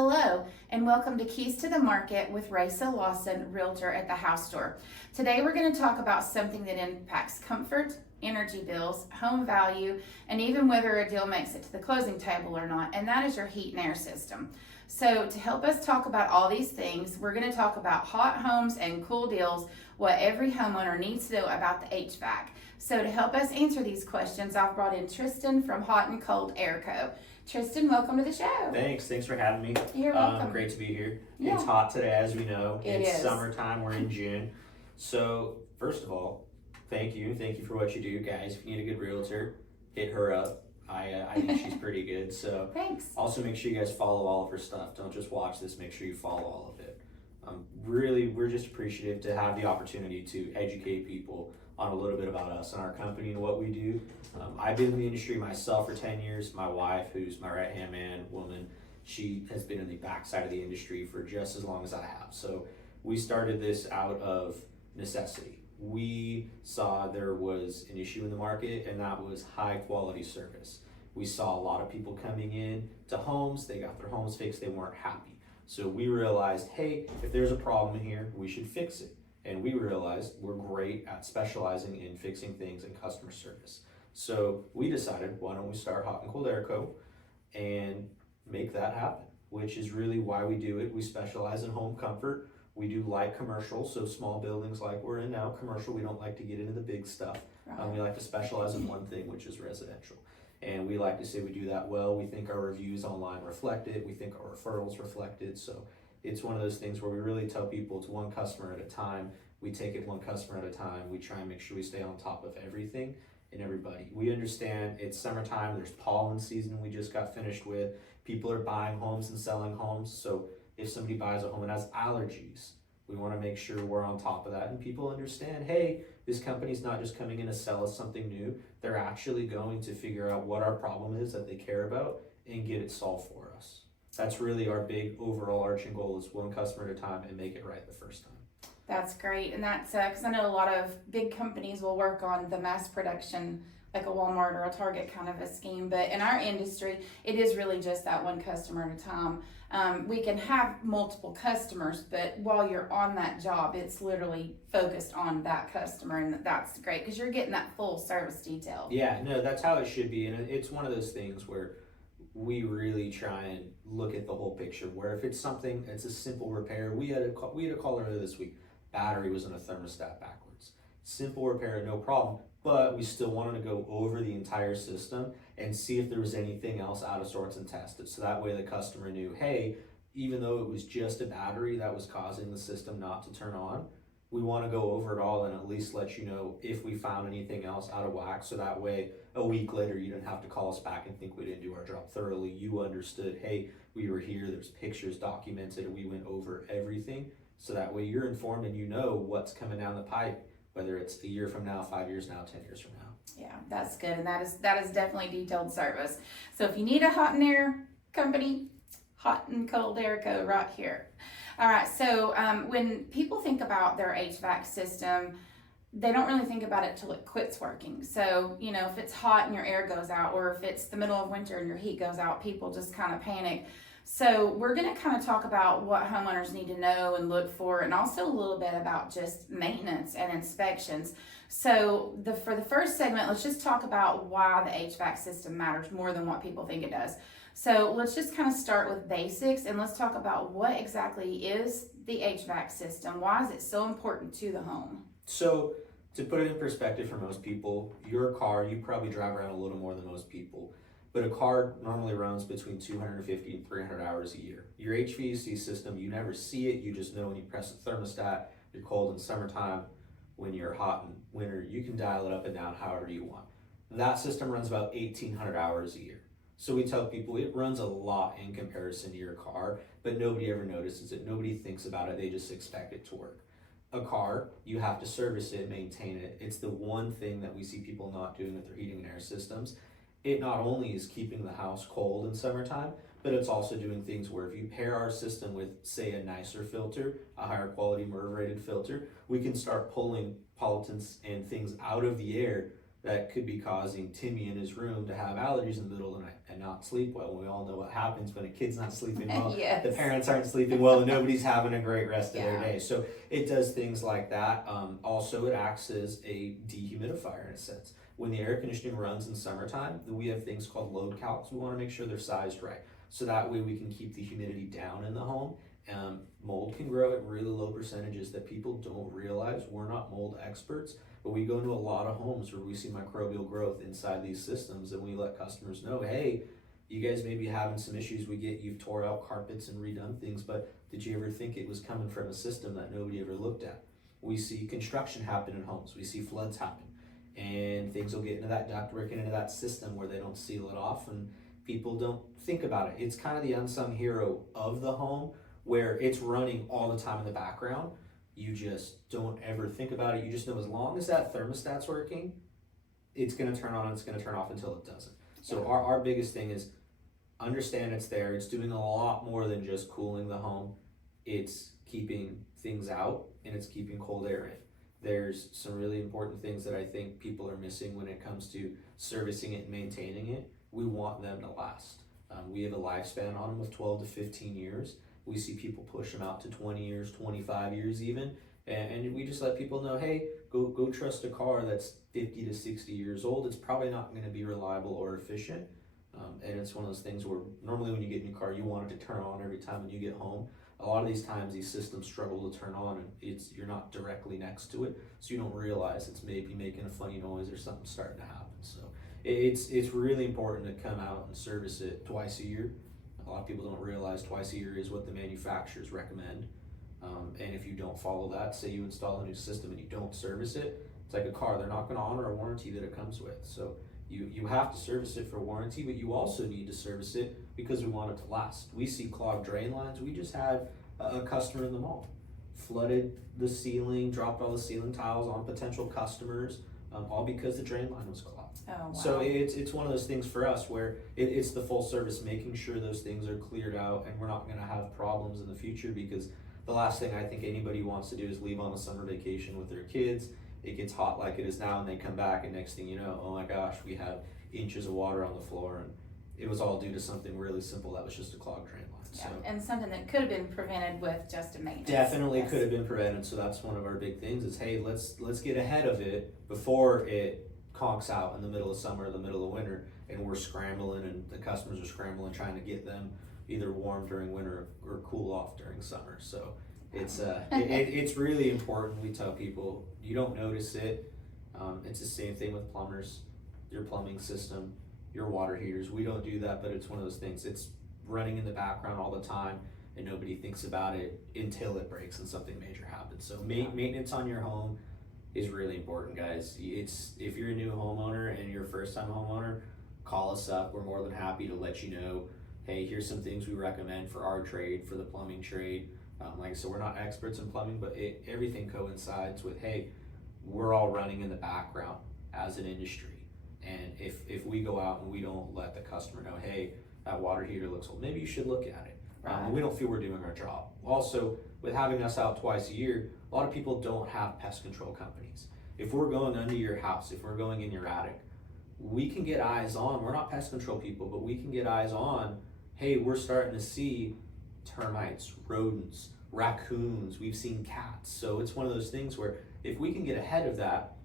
Hello, and welcome to Keys to the Market with Racia Lawson, Realtor at the House Store. Today we're going to talk about something that impacts comfort, energy bills, home value, and even whether a deal makes it to the closing table or not, and that is your heat and air system. So to help us talk about all these things, we're going to talk about hot homes and cool deals, what every homeowner needs to know about the HVAC. So to help us answer these questions, I've brought in Tristan from Hot and Cold Air Co. Tristan, welcome to the show. Thanks for having me. You're welcome. Great to be here. Yeah. It's hot today, as we know. It's is. summertime, we're in June. So, first of all, thank you for what you do, guys. If you need a good realtor, hit her up. I think she's pretty good. So, Thanks. also make sure you guys follow all of her stuff. Don't just watch this, make sure you follow all of it. We're just appreciative to have the opportunity to educate people on a little bit about us and our company and what we do. I've been in the industry myself for 10 years. My wife, who's my right-hand man, woman, she has been in the backside of the industry for just as long as I have. So we started this out of necessity. We saw there was an issue in the market, and that was high quality service. We saw a lot of people coming in to homes, they got their homes fixed, they weren't happy. So we realized, hey, if there's a problem here, we should fix it. And we realized we're great at specializing in fixing things and customer service. So we decided, why don't we start Hot and Cold Air Co. and make that happen, which is really why we do it. We specialize in home comfort. We do light commercial, so small buildings like we're in now, commercial. We don't like to get into the big stuff. Right. We like to specialize in one thing, which is residential. And we like to say we do that well. We think our reviews online reflect it. We think our referrals reflect it. So it's one of those things where we really tell people it's one customer at a time. We take it one customer at a time. We try and make sure we stay on top of everything and everybody. We understand it's summertime, there's pollen season we just got finished with. People are buying homes and selling homes. So if somebody buys a home and has allergies, we want to make sure we're on top of that and people understand, hey, this company's not just coming in to sell us something new. They're actually going to figure out what our problem is that they care about and get it solved for us. That's really our big overall arching goal, is one customer at a time and make it right the first time. That's great, and that's because I know a lot of big companies will work on the mass production, like a Walmart or a Target kind of a scheme, but in our industry, it is really just that one customer at a time. We can have multiple customers, but while you're on that job, it's literally focused on that customer, and that's great because you're getting that full service detail. Yeah, no, that's how it should be, and it's one of those things where we really try and look at the whole picture, where if it's something, it's a simple repair. We had a call earlier this week. Battery was in a thermostat backwards. Simple repair, no problem, but we still wanted to go over the entire system and see if there was anything else out of sorts and test it. So that way the customer knew, hey, even though it was just a battery that was causing the system not to turn on, we want to go over it all and at least let you know if we found anything else out of whack. So that way a week later you didn't have to call us back and think we didn't do our job thoroughly. You understood, hey, we were here, there's pictures documented, and we went over everything. So that way you're informed and you know what's coming down the pipe, whether it's a year from now, 5 years now, 10 years from now. Yeah, that's good, and that is definitely detailed service. So if you need a hot and air company, Hot and Cold Air Co. right here. All right, so when people think about their HVAC system, they don't really think about it till it quits working. So, you know, if it's hot and your air goes out, or if it's the middle of winter and your heat goes out, people just kind of panic. So we're going to kind of talk about what homeowners need to know and look for, and also a little bit about just maintenance and inspections. So for the first segment, let's just talk about why the HVAC system matters more than what people think it does. So let's just kind of start with basics, and let's talk about what exactly is the HVAC system. Why is it so important to the home? So to put it in perspective for most people, your car, you probably drive around a little more than most people. But a car normally runs between 250 and 300 hours a year. Your HVAC system, you never see it. You just know when you press the thermostat, you're cold in summertime. When you're hot in winter, you can dial it up and down however you want. That system runs about 1,800 hours a year. So we tell people it runs a lot in comparison to your car, but nobody ever notices it. Nobody thinks about it. They just expect it to work. A car, you have to service it, maintain it. It's the one thing that we see people not doing with their heating and air systems. It not only is keeping the house cold in summertime, but it's also doing things where if you pair our system with, say, a nicer filter, a higher quality MERV rated filter, we can start pulling pollutants and things out of the air that could be causing Timmy in his room to have allergies in the middle of the night and not sleep well. We all know what happens when a kid's not sleeping well. Yes. The parents aren't sleeping well and nobody's having a great rest of their Yeah. day. So it does things like that. Also, it acts as a dehumidifier in a sense. When the air conditioning runs in summertime, we have things called load calcs. We want to make sure they're sized right. So that way we can keep the humidity down in the home. Mold can grow at really low percentages that people don't realize. We're not mold experts, but we go into a lot of homes where we see microbial growth inside these systems, and we let customers know, hey, you guys may be having some issues. We get you've tore out carpets and redone things, but did you ever think it was coming from a system that nobody ever looked at? We see construction happen in homes. We see floods happen, and things will get into that ductwork and into that system where they don't seal it off, and people don't think about it. It's kind of the unsung hero of the home, where it's running all the time in the background. You just don't ever think about it. You just know as long as that thermostat's working, it's gonna turn on and it's gonna turn off until it doesn't. So our biggest thing is understand it's there. It's doing a lot more than just cooling the home. It's keeping things out and it's keeping cold air in. There's some really important things that I think people are missing when it comes to servicing it and maintaining it. We want them to last. We have a lifespan on them of 12 to 15 years. We see people push them out to 20 years, 25 years even. And we just let people know, hey, go trust a car that's 50 to 60 years old. It's probably not going to be reliable or efficient. And it's one of those things where normally when you get in your car, you want it to turn on every time when you get home. A lot of these times these systems struggle to turn on and you're not directly next to it. So you don't realize it's maybe making a funny noise or something starting to happen. So it's really important to come out and service it twice a year. A lot of people don't realize twice a year is what the manufacturers recommend. And if you don't follow that, say you install a new system and you don't service it, it's like a car. They're not going to honor a warranty that it comes with. So you have to service it for warranty, but you also need to service it because we want it to last. We see clogged drain lines. We just had a customer in the mall. Flooded the ceiling, dropped all the ceiling tiles on potential customers, all because the drain line was clogged. Oh, wow. So it's one of those things for us where it's the full service, making sure those things are cleared out and we're not going to have problems in the future, because the last thing I think anybody wants to do is leave on a summer vacation with their kids. It gets hot like it is now and they come back and next thing you know, oh my gosh, we have inches of water on the floor, and it was all due to something really simple that was just a clogged drain line. Yeah, So and something that could have been prevented with just a maintenance. definitely Yes. could have been prevented. So that's one of our big things is, hey, let's get ahead of it before it conks out in the middle of summer or the middle of winter and we're scrambling and the customers are scrambling trying to get them either warm during winter or cool off during summer. So it's it's really important. We tell people you don't notice it. It's the same thing with plumbers, your plumbing system, your water heaters. We don't do that, but it's one of those things. It's running in the background all the time and nobody thinks about it until it breaks and something major happens. So maintenance on your home is really important, guys. It's if you're a new homeowner and you're a first-time homeowner, call us up. We're more than happy to let you know, hey, here's some things we recommend for our trade, for the plumbing trade. Like I said, we're not experts in plumbing, but everything coincides with, hey, we're all running in the background as an industry. And if we go out and we don't let the customer know, hey, that water heater looks old, maybe you should look at it. Right. We don't feel we're doing our job. Also, with having us out twice a year, a lot of people don't have pest control companies. If we're going under your house, if we're going in your attic, we can get eyes on, we're not pest control people, but we can get eyes on, hey, we're starting to see termites, rodents, raccoons, we've seen cats. So it's one of those things where if we can get ahead of that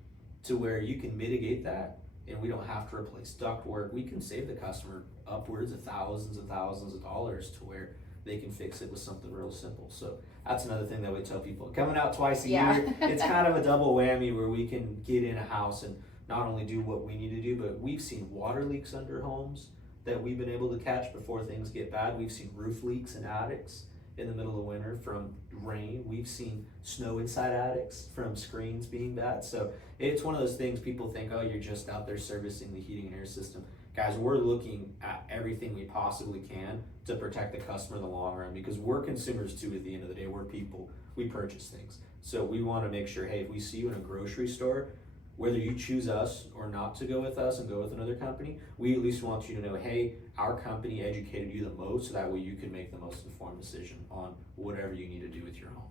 to where you can mitigate that and we don't have to replace ductwork, we can save the customer upwards of thousands and thousands of dollars to where they can fix it with something real simple. So that's another thing that we tell people. Coming out twice a year, it's kind of a double whammy where we can get in a house and not only do what we need to do, but we've seen water leaks under homes that we've been able to catch before things get bad. We've seen roof leaks in attics in the middle of winter from rain. We've seen snow inside attics from screens being bad. So it's one of those things people think, oh, you're just out there servicing the heating and air system. Guys, we're looking at everything we possibly can to protect the customer in the long run, because we're consumers too at the end of the day. We're people, we purchase things. So we want to make sure, hey, if we see you in a grocery store, whether you choose us or not to go with us and go with another company, we at least want you to know, hey, our company educated you the most, so that way you can make the most informed decision on whatever you need to do with your home.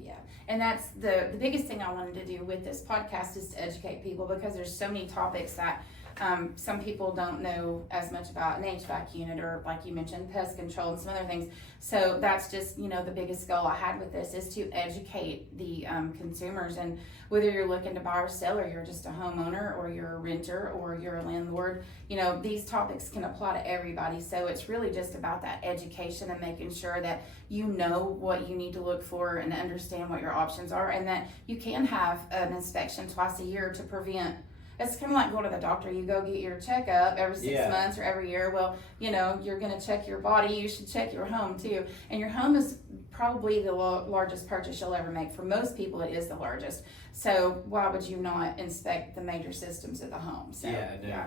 Yeah, and that's the biggest thing I wanted to do with this podcast is to educate people, because there's so many topics that some people don't know as much about an HVAC unit, or like you mentioned, pest control and some other things. So that's just, the biggest goal I had with this is to educate the consumers. And whether you're looking to buy or sell, or you're just a homeowner, or you're a renter, or you're a landlord, these topics can apply to everybody. So it's really just about that education and making sure that you know what you need to look for and understand what your options are, and that you can have an inspection twice a year to prevent. It's kind of like going to the doctor. You go get your checkup every 6 months or every year. Well, you're going to check your body. You should check your home too. And your home is probably the largest purchase you'll ever make. For most people, it is the largest. So why would you not inspect the major systems of the home? So,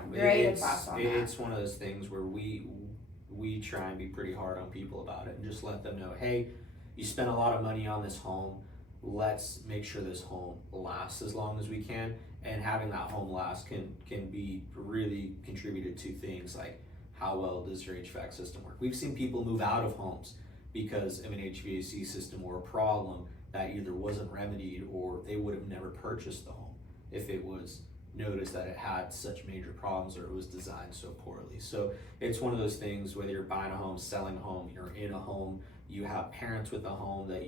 great advice on that. It's one of those things where we try and be pretty hard on people about it and just let them know, hey, you spent a lot of money on this home. Let's make sure this home lasts as long as we can. And having that home last can be really contributed to things like how well does your HVAC system work. We've seen people move out of homes because of an HVAC system or a problem that either wasn't remedied, or they would have never purchased the home if it was noticed that it had such major problems, or it was designed so poorly. So it's one of those things, whether you're buying a home, selling a home, you're in a home, you have parents with a home that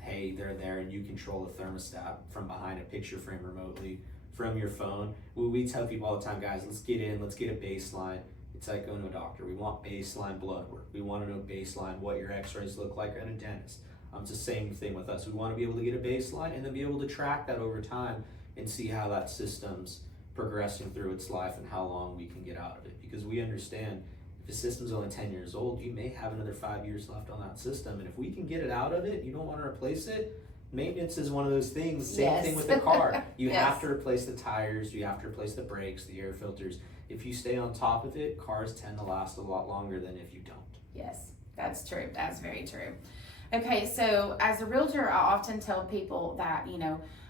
hey, they're there, and you control the thermostat from behind a picture frame remotely from your phone. We tell people all the time, guys, let's get a baseline. It's like going to a doctor. We want baseline blood work. We want to know baseline what your x-rays look like at a dentist. It's the same thing with us. We want to be able to get a baseline and then be able to track that over time and see how that system's progressing through its life and how long we can get out of it. Because we understand, if the system's only 10 years old, you may have another 5 years left on that system. And if we can get it out of it, you don't want to replace it. Maintenance is one of those things. Same thing with the car. You have to replace the tires, you have to replace the brakes, the air filters. If you stay on top of it, cars tend to last a lot longer than if you don't. Yes, that's true. That's very true. Okay, so as a realtor, I often tell people that,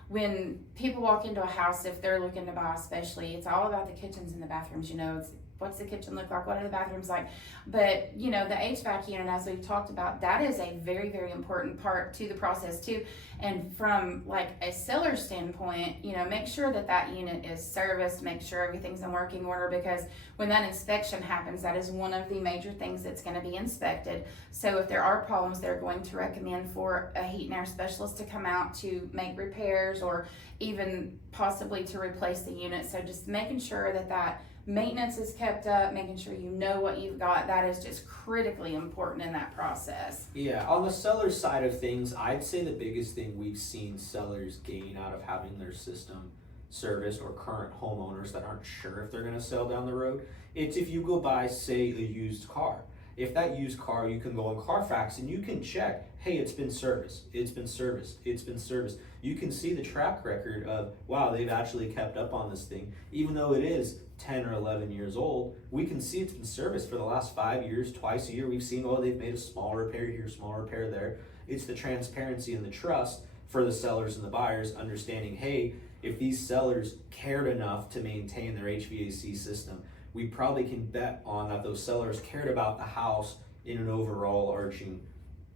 when people walk into a house, if they're looking to buy especially, it's all about the kitchens and the bathrooms. It's what's the kitchen look like? What are the bathrooms like? But, the HVAC unit, as we've talked about, that is a very, very important part to the process too. And from like a seller standpoint, make sure that unit is serviced, make sure everything's in working order, because when that inspection happens, that is one of the major things that's going to be inspected. So if there are problems, they're going to recommend for a heat and air specialist to come out to make repairs, or even possibly to replace the unit. So just making sure that maintenance is kept up, making sure you know what you've got, that is just critically important in that process. Yeah, on the seller side of things, I'd say the biggest thing we've seen sellers gain out of having their system serviced, or current homeowners that aren't sure if they're going to sell down the road, it's if you go buy, say, a used car. If that used car, you can go on Carfax and you can check, hey, it's been serviced, it's been serviced, it's been serviced. You can see the track record of, wow, they've actually kept up on this thing. Even though it is 10 or 11 years old, we can see it's been serviced for the last 5 years, twice a year. We've seen, they've made a small repair here, small repair there. It's the transparency and the trust for the sellers and the buyers, understanding, hey, if these sellers cared enough to maintain their HVAC system, we probably can bet on that those sellers cared about the house in an overall arching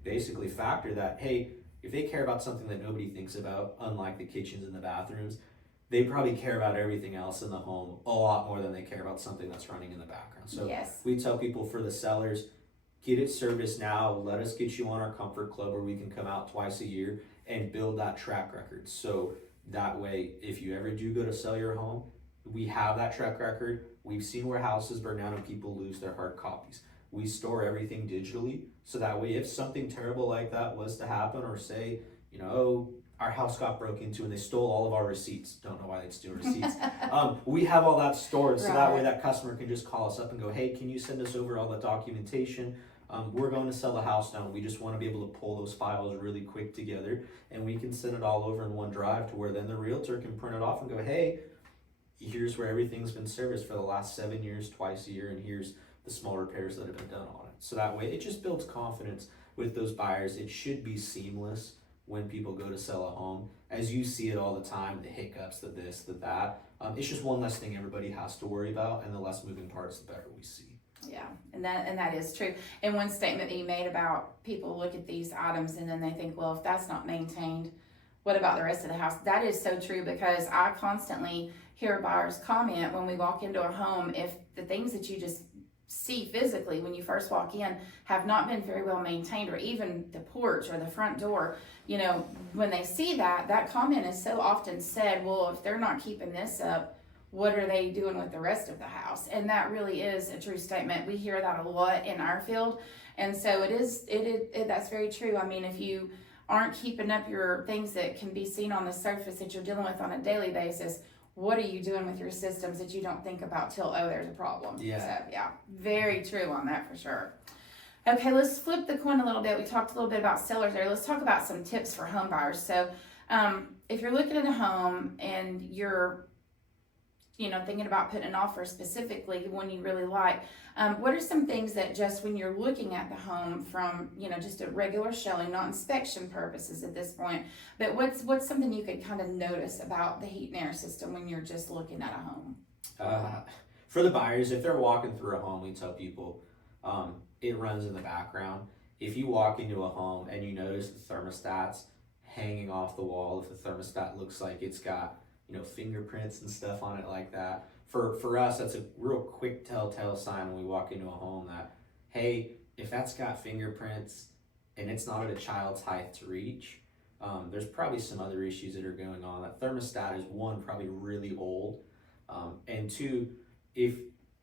basically factor that, hey, if they care about something that nobody thinks about, unlike the kitchens and the bathrooms, they probably care about everything else in the home a lot more than they care about something that's running in the background. So we tell people, for the sellers, get it serviced now. Let us get you on our comfort club where we can come out twice a year and build that track record. So that way, if you ever do go to sell your home, we have that track record. We've seen where houses burn down and people lose their hard copies. We store everything digitally, so that way if something terrible like that was to happen, or say, our house got broke into and they stole all of our receipts. Don't know why they'd steal receipts. We have all that stored, so that way that customer can just call us up and go, hey, can you send us over all the documentation? We're going to sell the house now. We just want to be able to pull those files really quick together, and we can send it all over in one drive, to where then the realtor can print it off and go, hey, here's where everything's been serviced for the last 7 years, twice a year, and here's the small repairs that have been done on it. So that way it just builds confidence with those buyers. It should be seamless when people go to sell a home, as you see it all the time, the hiccups, the this, the that. It's just one less thing everybody has to worry about, and the less moving parts, the better we see. Yeah, and that is true. And one statement that you made about people look at these items and then they think, well, if that's not maintained, what about the rest of the house? That is so true, because I constantly hear buyers comment when we walk into a home, if the things that you just see physically when you first walk in have not been very well maintained, or even the porch or the front door, you know, when they see that comment is so often said, well, if they're not keeping this up, what are they doing with the rest of the house? And that really is a true statement. We hear that a lot in our field. And so that's very true. I mean, if you aren't keeping up your things that can be seen on the surface that you're dealing with on a daily basis, what are you doing with your systems that you don't think about till, oh, there's a problem? Yeah. So, yeah, very true on that for sure. Okay, let's flip the coin a little bit. We talked a little bit about sellers there. Let's talk about some tips for home buyers. So, if you're looking at a home and you're, you know, thinking about putting an offer, specifically one you really like, what are some things that just when you're looking at the home from, you know, just a regular showing, not inspection purposes at this point, but what's something you could kind of notice about the heat and air system when you're just looking at a home? For the buyers, if they're walking through a home, we tell people it runs in the background. If you walk into a home and you notice the thermostats hanging off the wall, if the thermostat looks like it's got, you know, fingerprints and stuff on it like that, for us, that's a real quick telltale sign when we walk into a home that, hey, if that's got fingerprints and it's not at a child's height to reach, there's probably some other issues that are going on. That thermostat is, one, probably really old, and two, if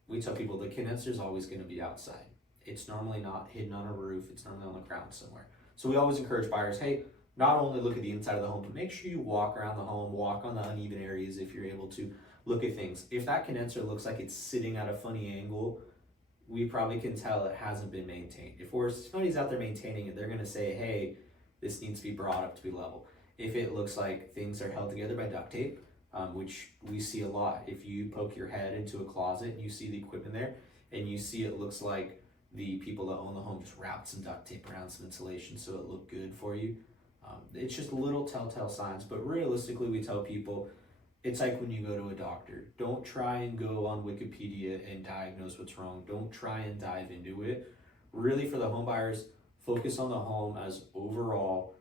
we tell people the condenser is always going to be outside. It's normally not hidden on a roof, it's normally on the ground somewhere. So we always encourage buyers, hey, not only look at the inside of the home, but make sure you walk around the home, walk on the uneven areas if you're able to, look at things. If that condenser looks like it's sitting at a funny angle, we probably can tell it hasn't been maintained. If somebody's out there maintaining it, they're gonna say, hey, this needs to be brought up to be level. If it looks like things are held together by duct tape, which we see a lot. If you poke your head into a closet and you see the equipment there, and you see it looks like the people that own the home just wrapped some duct tape around some insulation so it looked good for you. It's just little telltale signs, but realistically we tell people it's like when you go to a doctor. Don't try and go on Wikipedia and diagnose what's wrong. Don't try and dive into it. Really, for the home buyers, focus on the home as overall.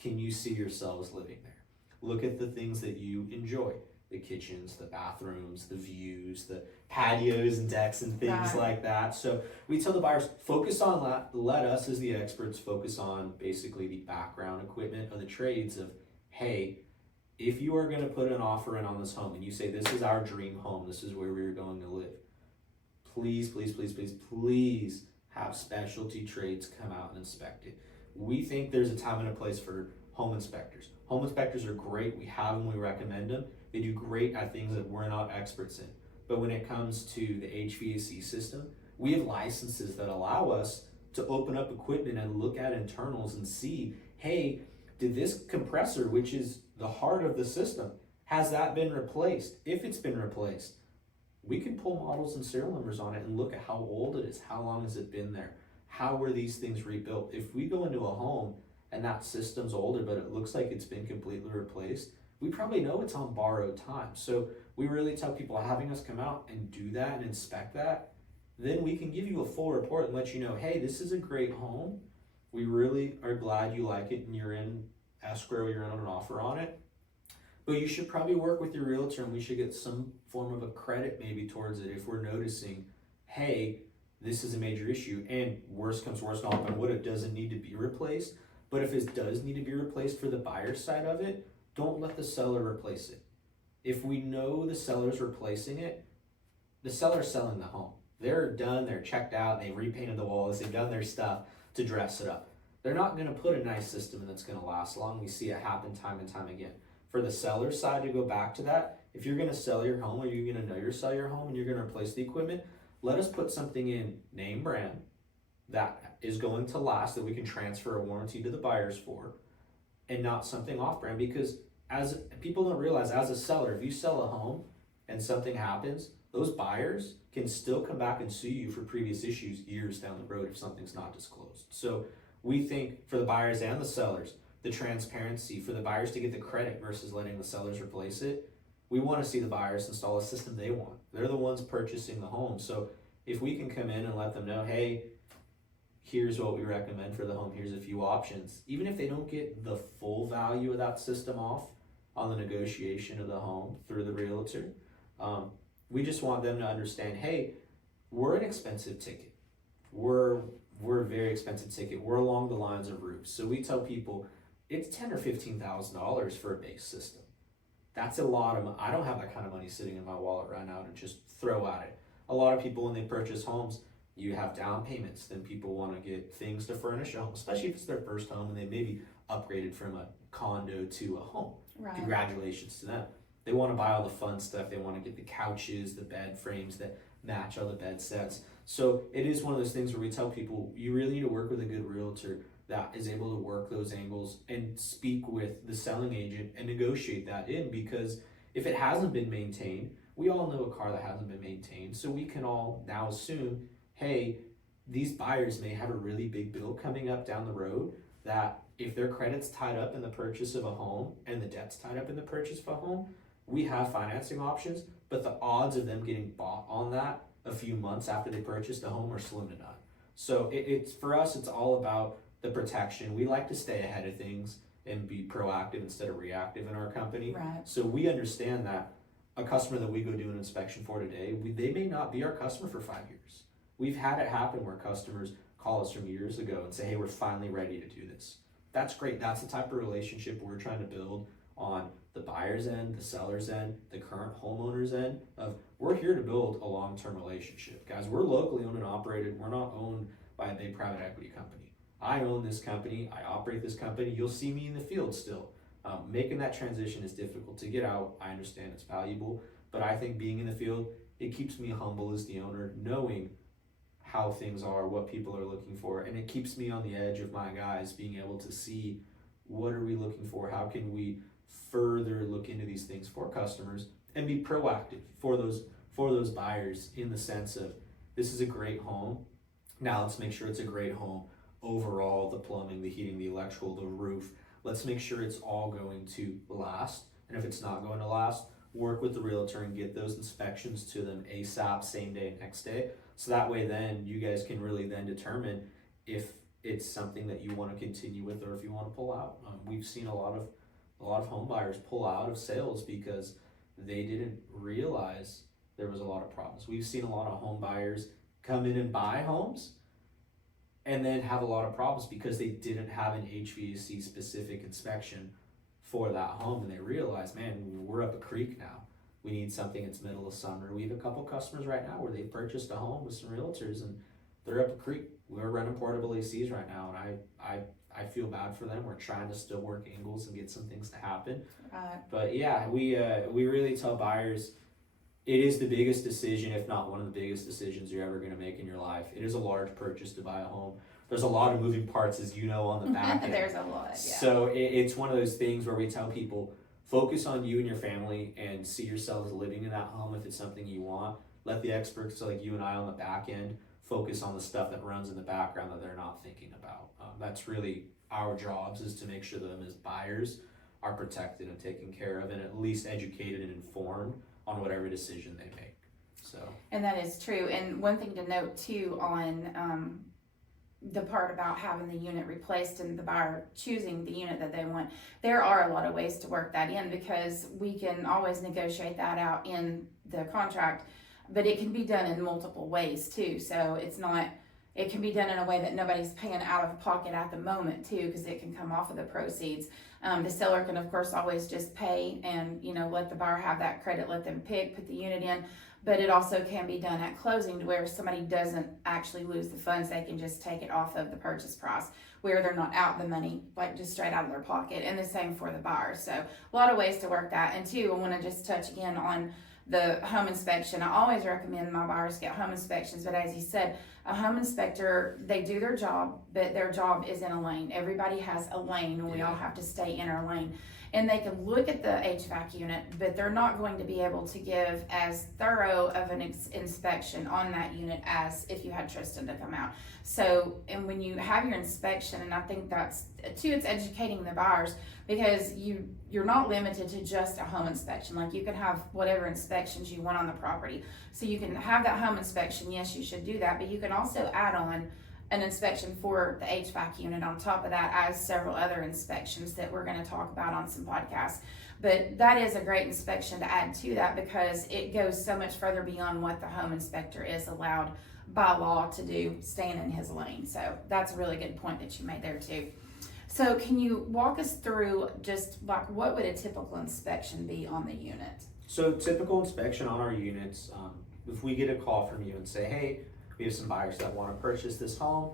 Can you see yourselves living there? Look at the things that you enjoy. The kitchens, the bathrooms, the views, the patios and decks and things like that. So we tell the buyers, focus on that. Let us as the experts focus on basically the background equipment of the trades of, hey, if you are going to put an offer in on this home and you say, this is our dream home, this is where we're going to live, please, please, please, please, please have specialty trades come out and inspect it. We think there's a time and a place for home inspectors. Home inspectors are great. We have them, we recommend them. They do great at things that we're not experts in. But when it comes to the HVAC system, we have licenses that allow us to open up equipment and look at internals and see, hey, did this compressor, which is the heart of the system, has that been replaced? If it's been replaced, we can pull models and serial numbers on it and look at how old it is, how long has it been there, how were these things rebuilt. If we go into a home and that system's older, but it looks like it's been completely replaced, we probably know it's on borrowed time. So we really tell people, having us come out and do that and inspect that, then we can give you a full report and let you know, hey, this is a great home. We really are glad you like it and you're in escrow, you're in on an offer on it. But you should probably work with your realtor and we should get some form of a credit maybe towards it if we're noticing, hey, this is a major issue, and worst comes worst, knock on wood, it doesn't need to be replaced. But if it does need to be replaced for the buyer's side of it, don't let the seller replace it. If we know the seller's replacing it, the seller's selling the home. They're done, they're checked out, they've repainted the walls, they've done their stuff to dress it up. They're not gonna put a nice system that's gonna last long. We see it happen time and time again. For the seller's side, to go back to that, if you're gonna sell your home or you're gonna know you're selling your home and you're gonna replace the equipment, let us put something in name brand that is going to last, that we can transfer a warranty to the buyers for, and not something off brand. Because as people don't realize, as a seller, if you sell a home and something happens, those buyers can still come back and sue you for previous issues years down the road if something's not disclosed. So we think for the buyers and the sellers, the transparency, for the buyers to get the credit versus letting the sellers replace it, we want to see the buyers install a system they want. They're the ones purchasing the home. So if we can come in and let them know, hey, here's what we recommend for the home, here's a few options, even if they don't get the full value of that system off on the negotiation of the home through the realtor, we just want them to understand, hey, we're an expensive ticket. We're a very expensive ticket. We're along the lines of roofs. So we tell people it's $10,000 or $15,000 for a base system. That's a lot of money. I don't have that kind of money sitting in my wallet right now to just throw at it. A lot of people, when they purchase homes, you have down payments. Then people want to get things to furnish a home, especially if it's their first home and they maybe upgraded from a condo to a home. Right. Congratulations to them. They want to buy all the fun stuff. They want to get the couches, the bed frames that match all the bed sets. So it is one of those things where we tell people, you really need to work with a good realtor that is able to work those angles and speak with the selling agent and negotiate that in, because if it hasn't been maintained, we all know a car that hasn't been maintained, so we can all now assume, hey, these buyers may have a really big bill coming up down the road, that if their credit's tied up in the purchase of a home and the debt's tied up in the purchase of a home, we have financing options, but the odds of them getting bought on that a few months after they purchased a home are slim to none. So it's for us, it's all about the protection. We like to stay ahead of things and be proactive instead of reactive in our company. Right. So we understand that a customer that we go do an inspection for today, they may not be our customer for 5 years. We've had it happen where customers call us from years ago and say, hey, we're finally ready to do this. That's great. That's the type of relationship we're trying to build on the buyer's end, the seller's end, the current homeowner's end of, we're here to build a long-term relationship. Guys, we're locally owned and operated. We're not owned by a big private equity company. I own this company. I operate this company. You'll see me in the field still. Making that transition is difficult to get out. I understand it's valuable, but I think being in the field, it keeps me humble as the owner, knowing how things are, what people are looking for, and it keeps me on the edge of my guys being able to see what are we looking for, how can we further look into these things for customers and be proactive for those buyers, in the sense of, this is a great home. Now let's make sure it's a great home overall, the plumbing, the heating, the electrical, the roof. Let's make sure it's all going to last. And if it's not going to last, work with the realtor and get those inspections to them ASAP, same day, next day. So that way then you guys can really then determine if it's something that you want to continue with or if you want to pull out. We've seen a lot of home buyers pull out of sales because they didn't realize there was a lot of problems. We've seen a lot of home buyers come in and buy homes and then have a lot of problems because they didn't have an HVAC specific inspection for that home, and they realize, man, we're up a creek now. We need something. It's middle of summer. We have a couple customers right now where they've purchased a home with some realtors and they're up a creek. We're running portable ACs right now, and I feel bad for them. We're trying to still work angles and get some things to happen. But yeah, we really tell buyers, it is the biggest decision, if not one of the biggest decisions you're ever going to make in your life. It is a large purchase to buy a home. There's a lot of moving parts, as you know, on the back end. There's a lot, yeah. So it's one of those things where we tell people, focus on you and your family and see yourselves living in that home if it's something you want. Let the experts like you and I on the back end focus on the stuff that runs in the background that they're not thinking about. That's really our jobs, is to make sure them as buyers are protected and taken care of and at least educated and informed on whatever decision they make. So. And that is true. And one thing to note too on the part about having the unit replaced and the buyer choosing the unit that they want, there are a lot of ways to work that in, because we can always negotiate that out in the contract, but it can be done in multiple ways too. So it can be done in a way that nobody's paying out of pocket at the moment too, because it can come off of the proceeds. The seller can of course always just pay and let the buyer have that credit, let them put the unit in. But it also can be done at closing to where somebody doesn't actually lose the funds. They can just take it off of the purchase price, where they're not out the money, like just straight out of their pocket. And the same for the buyer. So a lot of ways to work that. And two, I want to just touch again on the home inspection. I always recommend my buyers get home inspections, but as you said, a home inspector, they do their job, but their job is in a lane. Everybody has a lane, and we all have to stay in our lane. And they can look at the HVAC unit, but they're not going to be able to give as thorough of an inspection on that unit as if you had Tristan to come out. So, and when you have your inspection, and I think that's too, it's educating the buyers, because you're not limited to just a home inspection. Like, you can have whatever inspections you want on the property. So you can have that home inspection, yes, you should do that, but you can also add on an inspection for the HVAC unit on top of that, as several other inspections that we're gonna talk about on some podcasts. But that is a great inspection to add to that, because it goes so much further beyond what the home inspector is allowed by law to do, staying in his lane. So that's a really good point that you made there too. So can you walk us through just like what would a typical inspection be on the unit? So typical inspection on our units, if we get a call from you and say, hey, we have some buyers that want to purchase this home,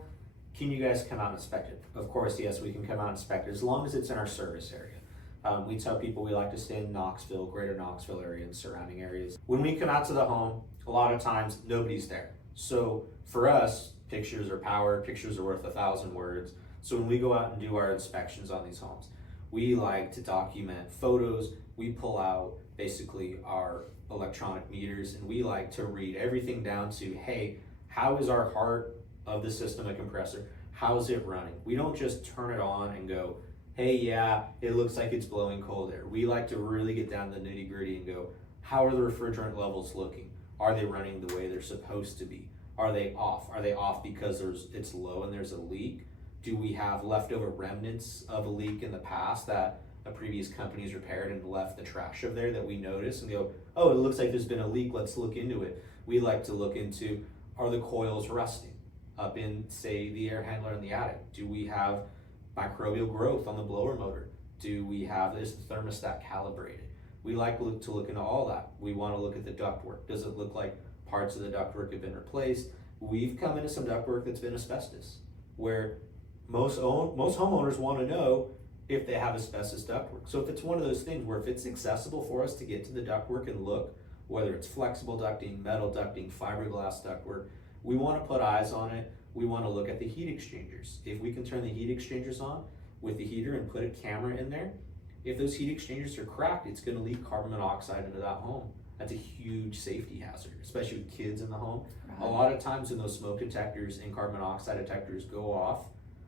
can you guys come out and inspect it? Of course, yes, we can come out and inspect it as long as it's in our service area. We tell people we like to stay in Knoxville, greater Knoxville area and surrounding areas. When we come out to the home, a lot of times nobody's there. So for us, pictures are power, pictures are worth 1,000 words. So when we go out and do our inspections on these homes, we like to document photos. We pull out basically our electronic meters, and we like to read everything down to, hey, how is our heart of the system a compressor? How is it running? We don't just turn it on and go, hey, yeah, it looks like it's blowing cold air. We like to really get down to the nitty gritty and go, how are the refrigerant levels looking? Are they running the way they're supposed to be? Are they off? Are they off because it's low and there's a leak? Do we have leftover remnants of a leak in the past that a previous company's repaired and left the trash of there that we notice and go, oh, it looks like there's been a leak, let's look into it. We like to look into, are the coils rusting up in, say, the air handler in the attic? Do we have microbial growth on the blower motor? Do we have, is the thermostat calibrated? We like to look into all that. We want to look at the ductwork. Does it look like parts of the ductwork have been replaced? We've come into some ductwork that's been asbestos, where most homeowners want to know if they have asbestos ductwork. So if it's one of those things where if it's accessible for us to get to the ductwork and look, whether it's flexible ducting, metal ducting, fiberglass ductwork, we want to put eyes on it. We want to look at the heat exchangers. If we can turn the heat exchangers on with the heater and put a camera in there, if those heat exchangers are cracked, it's going to leak carbon monoxide into that home. That's a huge safety hazard, especially with kids in the home. Right. A lot of times when those smoke detectors and carbon monoxide detectors go off,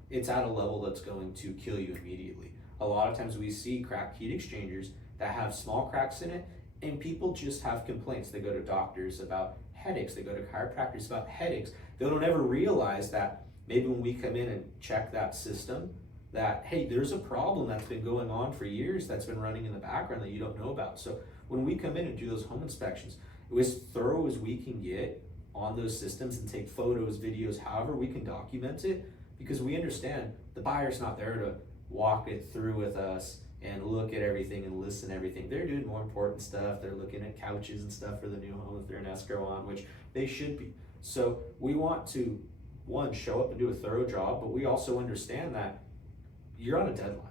it's at a level that's going to kill you immediately. A lot of times we see cracked heat exchangers that have small cracks in it, and people just have complaints. They go to doctors about headaches. They go to chiropractors about headaches. They don't ever realize that maybe when we come in and check that system, that, hey, there's a problem that's been going on for years that's been running in the background that you don't know about. So when we come in and do those home inspections, as thorough as we can get on those systems and take photos, videos, however we can document it, because we understand the buyer's not there to walk it through with us and look at everything and listen to everything. They're doing more important stuff. They're looking at couches and stuff for the new home if they're in escrow on, which they should be. So we want to, one, show up and do a thorough job, but we also understand that you're on a deadline.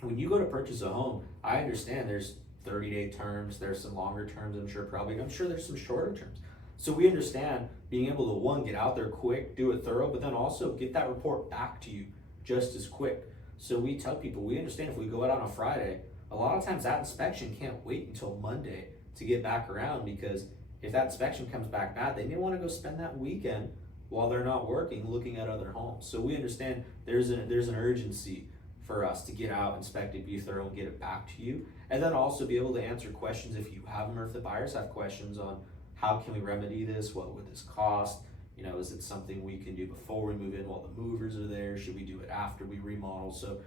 When you go to purchase a home, I understand there's 30-day terms, there's some longer terms, I'm sure there's some shorter terms. So we understand being able to, one, get out there quick, do it thorough, but then also get that report back to you just as quick. So we tell people, we understand if we go out on a Friday, a lot of times that inspection can't wait until Monday to get back around, because if that inspection comes back bad, they may want to go spend that weekend while they're not working looking at other homes. So we understand there's an urgency for us to get out, inspect it, be thorough, and get it back to you. And then also be able to answer questions if you have them, or if the buyers have questions on how can we remedy this, what would this cost, is it something we can do before we move in while the movers are there, should we do it after we remodel? So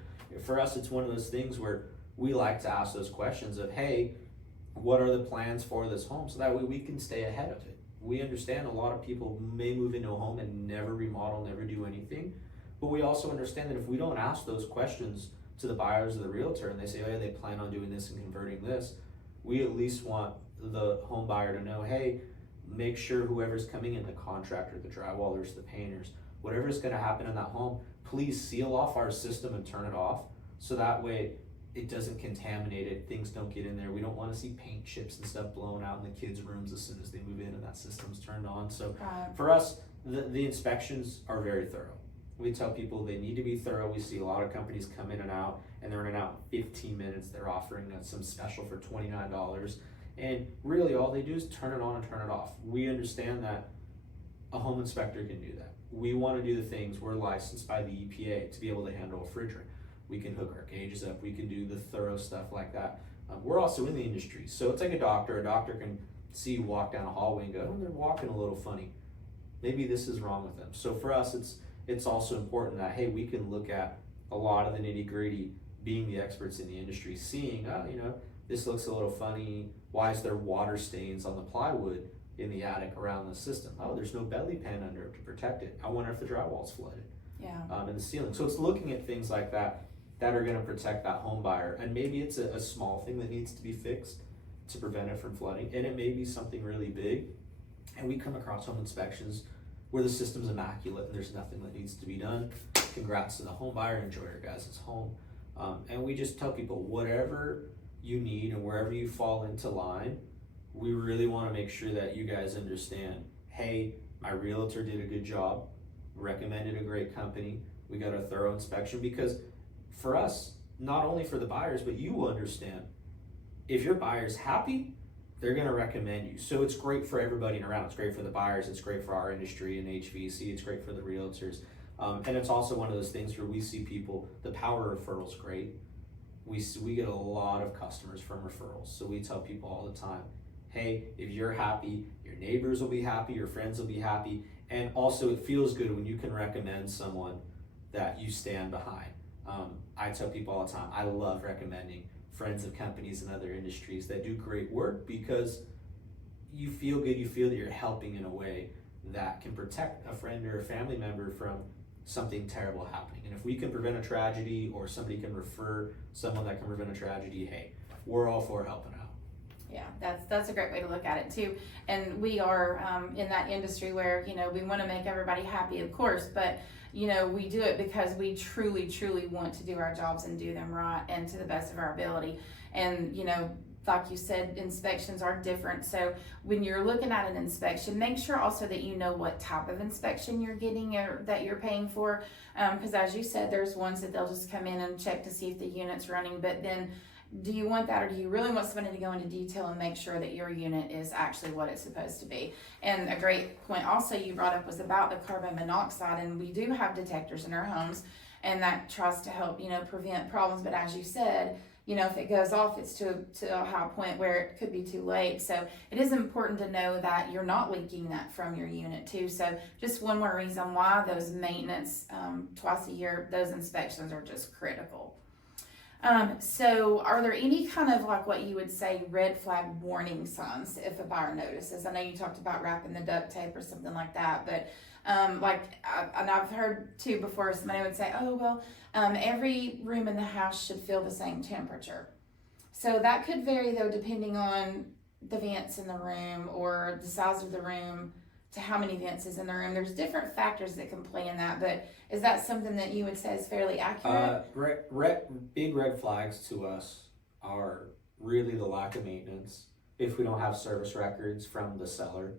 for us, it's one of those things where we like to ask those questions of, hey, what are the plans for this home? So that way we can stay ahead of it. We understand a lot of people may move into a home and never remodel, never do anything. But we also understand that if we don't ask those questions to the buyers or the realtor and they say, oh, yeah, they plan on doing this and converting this, we at least want the home buyer to know, hey, make sure whoever's coming in, the contractor, the drywallers, the painters, whatever's going to happen in that home, please seal off our system and turn it off. So that way it doesn't contaminate it, things don't get in there. We don't want to see paint chips and stuff blown out in the kids' rooms as soon as they move in and that system's turned on. So for us, the inspections are very thorough. We tell people they need to be thorough. We see a lot of companies come in and out, and they're in and out in 15 minutes. They're offering us some special for $29. And really all they do is turn it on and turn it off. We understand that a home inspector can do that. we want to do the things, we're licensed by the EPA to be able to handle a refrigerant. We can hook our gauges up, we can do the thorough stuff like that. We're also in the industry, so it's like a doctor can see you walk down a hallway and go, oh, they're walking a little funny. Maybe this is wrong with them. So for us, it's also important that, hey, we can look at a lot of the nitty gritty, being the experts in the industry, seeing, this looks a little funny. Why is there water stains on the plywood in the attic around the system? Oh, there's no belly pan under it to protect it. I wonder if the drywall's flooded. Yeah. And the ceiling. So it's looking at things like that are going to protect that home buyer. And maybe it's a small thing that needs to be fixed to prevent it from flooding. And it may be something really big. And we come across home inspections where the system's immaculate and there's nothing that needs to be done. Congrats to the home buyer, enjoy your guys' home. And we just tell people, whatever you need and wherever you fall into line, we really want to make sure that you guys understand, hey, my realtor did a good job, recommended a great company, we got a thorough inspection. Because for us, not only for the buyers, but you will understand, if your buyer's happy, they're going to recommend you. So it's great for everybody around. It's great for the buyers. It's great for our industry and HVAC. It's great for the realtors. And it's also one of those things where we see people, the power of referrals great. We get a lot of customers from referrals. So we tell people all the time, hey, if you're happy, your neighbors will be happy, your friends will be happy. And also it feels good when you can recommend someone that you stand behind. I tell people all the time, I love recommending friends of companies and other industries that do great work, because you feel good, you feel that you're helping in a way that can protect a friend or a family member from something terrible happening. And if we can prevent a tragedy, or somebody can refer someone that can prevent a tragedy, hey, we're all for helping out. Yeah, that's a great way to look at it too. And we are in that industry where, we want to make everybody happy, of course, but we do it because we truly want to do our jobs and do them right and to the best of our ability. And like you said, inspections are different. So when you're looking at an inspection, make sure also that you know what type of inspection you're getting or that you're paying for. Because as you said, there's ones that they'll just come in and check to see if the unit's running. But then, do you want that, or do you really want somebody to go into detail and make sure that your unit is actually what it's supposed to be? And a great point also you brought up was about the carbon monoxide, and we do have detectors in our homes, and that tries to help, prevent problems. But as you said, if it goes off, it's to a high point where it could be too late. So it is important to know that you're not leaking that from your unit too. So just one more reason why those maintenance twice a year, those inspections are just critical. So are there any kind of, like, what you would say, red flag warning signs if a buyer notices? I know you talked about wrapping the duct tape or something like that, but and I've heard too before, somebody would say, oh, well, every room in the house should feel the same temperature. So that could vary though, depending on the vents in the room or the size of the room, to how many vents is in the room. There's different factors that can play in that, but is that something that you would say is fairly accurate? Big red flags to us are really the lack of maintenance. If we don't have service records from the seller,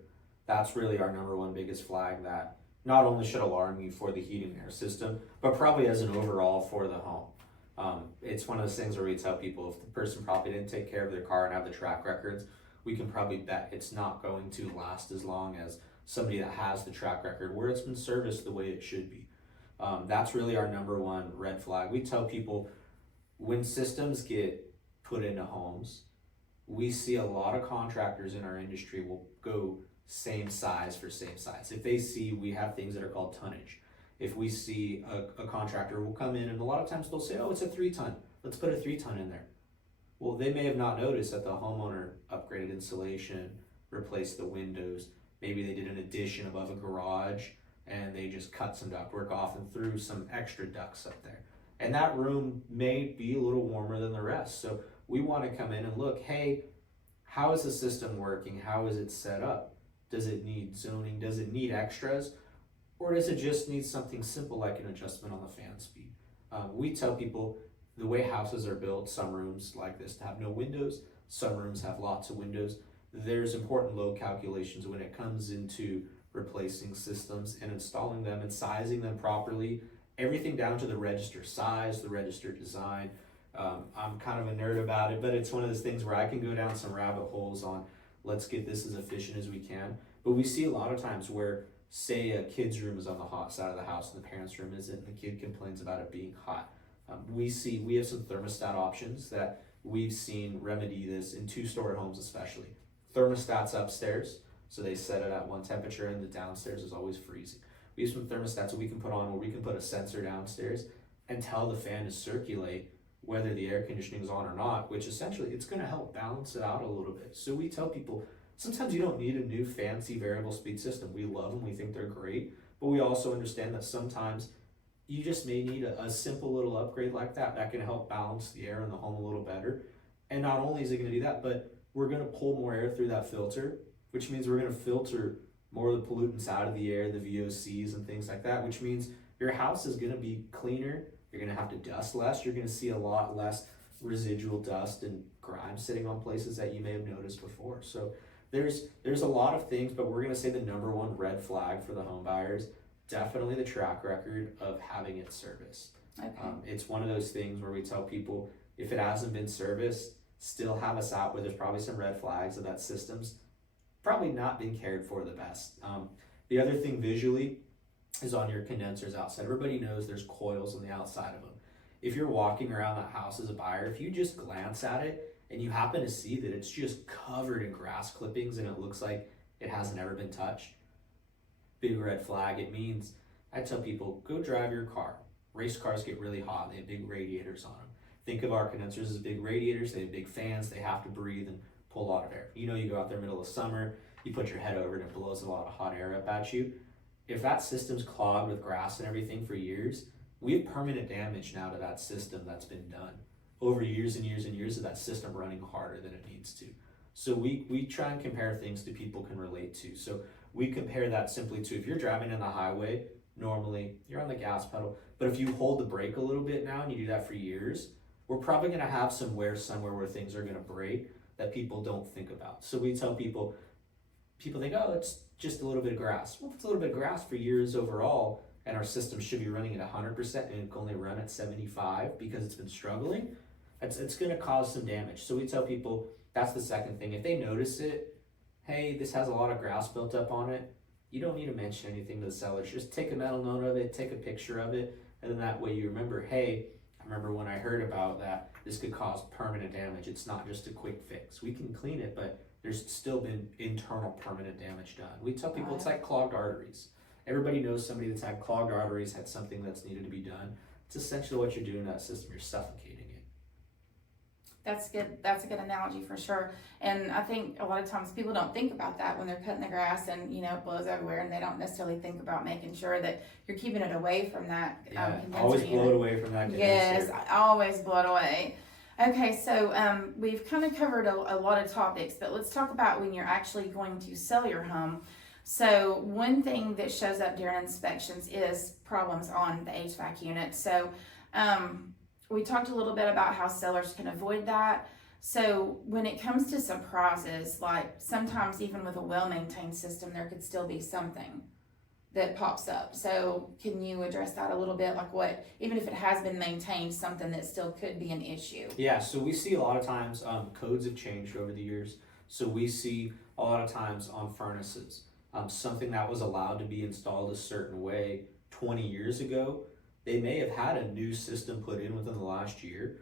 that's really our number one biggest flag that not only should alarm you for the heating and air system, but probably as an overall for the home. It's one of those things where we tell people, if the person probably didn't take care of their car and have the track records, we can probably bet it's not going to last as long as somebody that has the track record where it's been serviced the way it should be. That's really our number one red flag. We tell people, when systems get put into homes, we see a lot of contractors in our industry will go same size for same size. If they see, we have things that are called tonnage. If we see a contractor will come in, and a lot of times they'll say, oh, it's a 3-ton. Let's put a 3-ton in there. Well, they may have not noticed that the homeowner upgraded insulation, replaced the windows. Maybe they did an addition above a garage and they just cut some ductwork off and threw some extra ducts up there. And that room may be a little warmer than the rest. So we want to come in and look, hey, how is the system working? How is it set up? Does it need zoning? Does it need extras? Or does it just need something simple like an adjustment on the fan speed? We tell people, the way houses are built, some rooms like this have no windows, some rooms have lots of windows. There's important load calculations when it comes into replacing systems and installing them and sizing them properly, everything down to the register size, the register design. I'm kind of a nerd about it, but it's one of those things where I can go down some rabbit holes on, let's get this as efficient as we can. But we see a lot of times where say a kid's room is on the hot side of the house and the parents' room isn't, and the kid complains about it being hot. We have some thermostat options that we've seen remedy this in two-story homes especially. Thermostats upstairs, so they set it at one temperature and the downstairs is always freezing. We have some thermostats that we can put on where we can put a sensor downstairs and tell the fan to circulate whether the air conditioning is on or not, which essentially it's going to help balance it out a little bit. So we tell people, sometimes you don't need a new fancy variable speed system. We love them, we think they're great, but we also understand that sometimes you just may need a simple little upgrade like that can help balance the air in the home a little better. And not only is it going to do that, but we're going to pull more air through that filter, which means we're going to filter more of the pollutants out of the air, the VOCs and things like that, which means your house is going to be cleaner. You're going to have to dust less. You're going to see a lot less residual dust and grime sitting on places that you may have noticed before. So there's a lot of things, but we're going to say the number one red flag for the home buyers, definitely the track record of having it serviced. Okay. It's one of those things where we tell people, if it hasn't been serviced, still have us out where there's probably some red flags of that system's probably not been cared for the best. The other thing visually is on your condensers outside. Everybody knows there's coils on the outside of them. If you're walking around that house as a buyer, if you just glance at it and you happen to see that it's just covered in grass clippings and it looks like it hasn't ever been touched, big red flag. It means, I tell people, go drive your car. Race cars get really hot. They have big radiators on them. Think of our condensers as big radiators. They have big fans. They have to breathe and pull a lot of air. You know, you go out there middle of summer, you put your head over it and it blows a lot of hot air up at you. If that system's clogged with grass and everything for years, we have permanent damage now to that system that's been done over years and years and years of that system running harder than it needs to. So we try and compare things that people can relate to. So we compare that simply to, if you're driving on the highway, normally you're on the gas pedal, but if you hold the brake a little bit now and you do that for years, we're probably going to have some wear somewhere where things are going to break that people don't think about. So we tell people think, oh, it's just a little bit of grass. Well, if it's a little bit of grass for years overall, and our system should be running at 100% and it can only run at 75 because it's been struggling, it's going to cause some damage. So we tell people that's the second thing. If they notice it, hey, this has a lot of grass built up on it, you don't need to mention anything to the sellers. Just take a mental note of it, take a picture of it, and then that way you remember, hey, I remember when I heard about that, this could cause permanent damage. It's not just a quick fix. We can clean it, but there's still been internal permanent damage done. We tell people it's like clogged arteries. Everybody knows somebody that's had clogged arteries, had something that's needed to be done. It's essentially what you're doing to that system. You're suffocating it. That's good. That's a good analogy for sure. And I think a lot of times people don't think about that when they're cutting the grass and, you know, it blows everywhere, and they don't necessarily think about making sure that you're keeping it away from that condenser always unit. blow it away from that condenser. Yes, I always blow it away. Okay, so we've kind of covered a lot of topics, but let's talk about when you're actually going to sell your home. So one thing that shows up during inspections is problems on the HVAC unit. So we talked a little bit about how sellers can avoid that. So when it comes to surprises, like sometimes even with a well-maintained system, there could still be something that pops up. So can you address that a little bit? Like what, even if it has been maintained, something that still could be an issue? Yeah, so we see a lot of times codes have changed over the years. So we see a lot of times on furnaces, something that was allowed to be installed a certain way 20 years ago, they may have had a new system put in within the last year.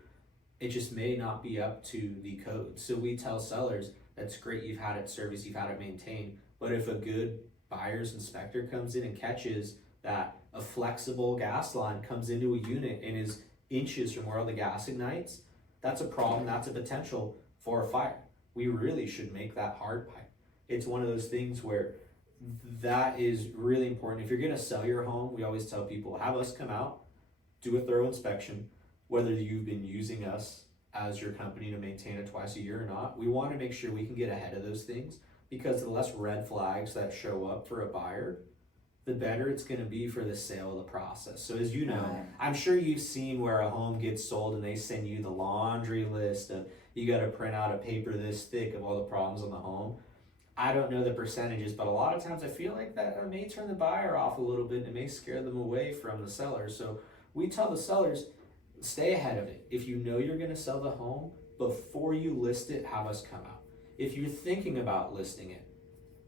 It just may not be up to the code. So we tell sellers, that's great, you've had it serviced, you've had it maintained, but if a good buyer's inspector comes in and catches that a flexible gas line comes into a unit and is inches from where all the gas ignites, that's a problem, that's a potential for a fire. We really should make that hard pipe. It's one of those things where that is really important. If you're going to sell your home, we always tell people, have us come out, do a thorough inspection, whether you've been using us as your company to maintain it twice a year or not. We want to make sure we can get ahead of those things, because the less red flags that show up for a buyer, the better it's going to be for the sale of the process. So as you know, I'm sure you've seen where a home gets sold and they send you the laundry list of, you got to print out a paper this thick of all the problems on the home. I don't know the percentages, but a lot of times I feel like that may turn the buyer off a little bit and it may scare them away from the seller. So we tell the sellers, stay ahead of it. If you know you're going to sell the home, before you list it, have us come out. If you're thinking about listing it,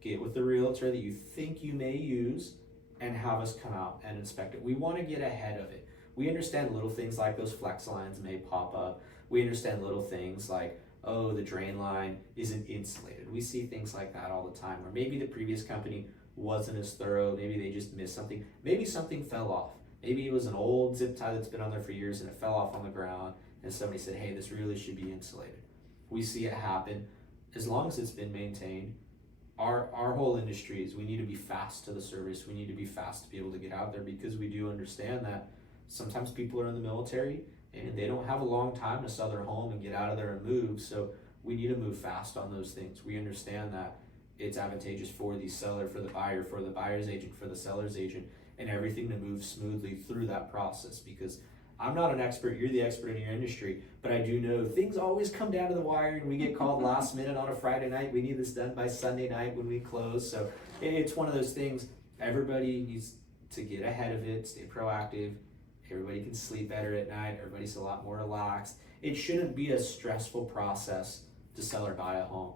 get with the realtor that you think you may use and have us come out and inspect it. We want to get ahead of it. We understand little things like those flex lines may pop up. We understand little things like, oh, the drain line isn't insulated. We see things like that all the time, where maybe the previous company wasn't as thorough, maybe they just missed something, maybe something fell off. Maybe it was an old zip tie that's been on there for years and it fell off on the ground and somebody said, hey, this really should be insulated. We see it happen. As long as it's been maintained, our whole industry is, we need to be fast to the service. We need to be fast to be able to get out there, because we do understand that sometimes people are in the military and they don't have a long time to sell their home and get out of there and move. So we need to move fast on those things. We understand that it's advantageous for the seller, for the buyer, for the buyer's agent, for the seller's agent, and everything to move smoothly through that process. Because I'm not an expert, you're the expert in your industry, but I do know things always come down to the wire and we get called last minute on a Friday night. We need this done by Sunday night when we close. So it's one of those things, everybody needs to get ahead of it, stay proactive. Everybody can sleep better at night. Everybody's a lot more relaxed. It shouldn't be a stressful process to sell or buy a home.